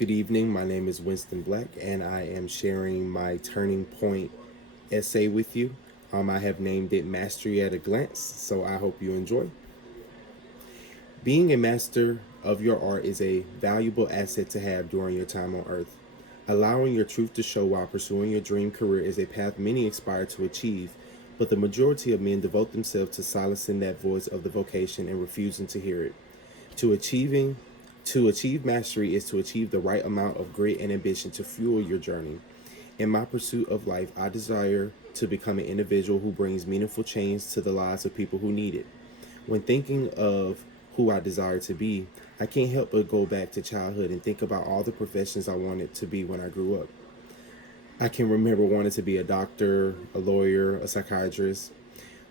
Good evening. My name is Winston Black, and I am sharing my Turning Point essay with you. I have named it Mastery at a Glance, so I hope you enjoy. Being a master of your art is a valuable asset to have during your time on earth. Allowing your truth to show while pursuing your dream career is a path many aspire to achieve, but the majority of men devote themselves to silencing that voice of the vocation and refusing to hear it. To achieving to achieve mastery is to achieve the right amount of grit and ambition to fuel your journey. In my pursuit of life, I desire to become an individual who brings meaningful change to the lives of people who need it. When thinking of who I desire to be, I can't help but go back to childhood and think about all the professions I wanted to be when I grew up. I can remember wanting to be a doctor, a lawyer, a psychiatrist.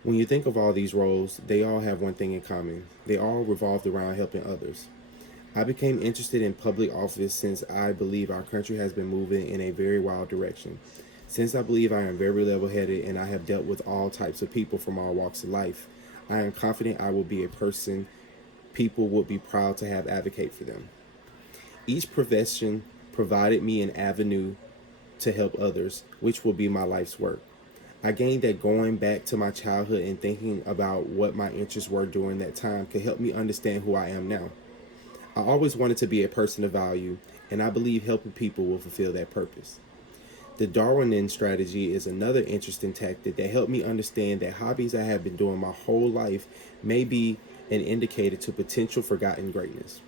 When you think of all these roles, they all have one thing in common. They all revolved around helping others. I became interested in public office since I believe our country has been moving in a very wild direction. Since I believe I am very level headed and I have dealt with all types of people from all walks of life, I am confident I will be a person people would be proud to have advocate for them. Each profession provided me an avenue to help others, which will be my life's work. I gained that going back to my childhood and thinking about what my interests were during that time could help me understand who I am now. I always wanted to be a person of value, and I believe helping people will fulfill that purpose. The Darwinian strategy is another interesting tactic that helped me understand that hobbies I have been doing my whole life may be an indicator to potential forgotten greatness.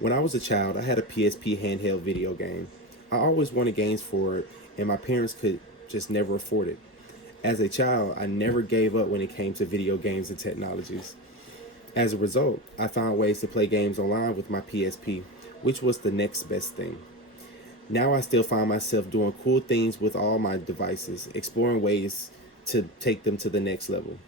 When I was a child, I had a PSP handheld video game. I always wanted games for it, and my parents could just never afford it. As a child, I never gave up when it came to video games and technologies. As a result, I found ways to play games online with my PSP, which was the next best thing. Now I still find myself doing cool things with all my devices, exploring ways to take them to the next level.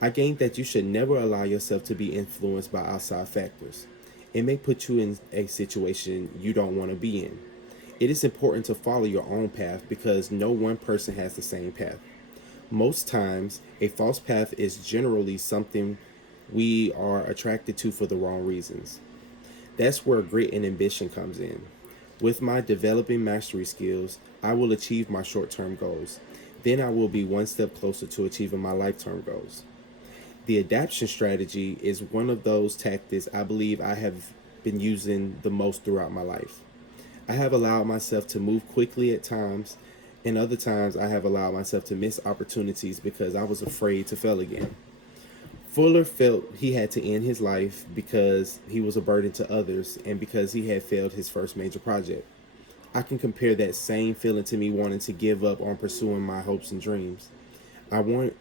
I gained that you should never allow yourself to be influenced by outside factors. It may put you in a situation you don't want to be in. It is important to follow your own path because no one person has the same path. Most times, a false path is generally something we are attracted to for the wrong reasons. That's where grit and ambition comes in. With my developing mastery skills, I will achieve my short-term goals. Then I will be one step closer to achieving my lifetime goals. The adaptation strategy is one of those tactics I believe I have been using the most throughout my life. I have allowed myself to move quickly at times, and other times I have allowed myself to miss opportunities because I was afraid to fail again. Fuller felt he had to end his life because he was a burden to others and because he had failed his first major project. I can compare that same feeling to me wanting to give up on pursuing my hopes and dreams. I want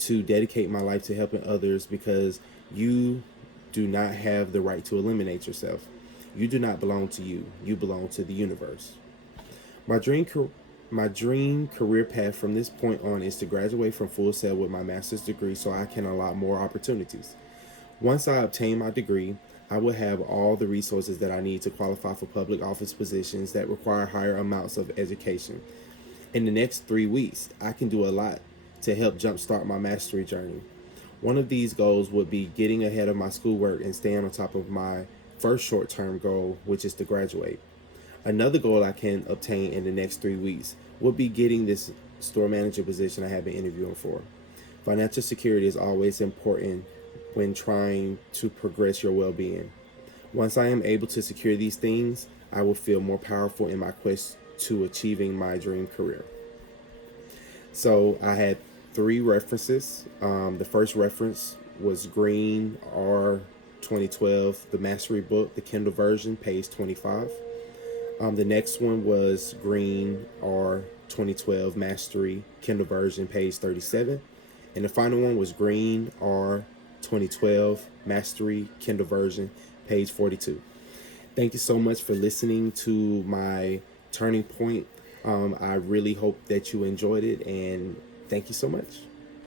to dedicate my life to helping others because you do not have the right to eliminate yourself. You do not belong to you. You belong to the universe. My dream my dream career path from this point on is to graduate from Full Sail with my master's degree so I can unlock more opportunities. Once I obtain my degree, I will have all the resources that I need to qualify for public office positions that require higher amounts of education. In the next 3 weeks, I can do a lot to help jumpstart my mastery journey. One of these goals would be getting ahead of my schoolwork and staying on top of my first short term goal, which is to graduate. Another goal I can obtain in the next 3 weeks would be getting this store manager position I have been interviewing for. Financial security is always important when trying to progress your well being. Once I am able to secure these things, I will feel more powerful in my quest to achieving my dream career. So I had three references. The first reference was Green R 2012, the Mastery Book, the Kindle version, page 25. The next one was Green R 2012 Mastery Kindle version, page 37. And the final one was Green R 2012 Mastery Kindle version, page 42. Thank you so much for listening to my Turning Point. I really hope that you enjoyed it, and thank you so much.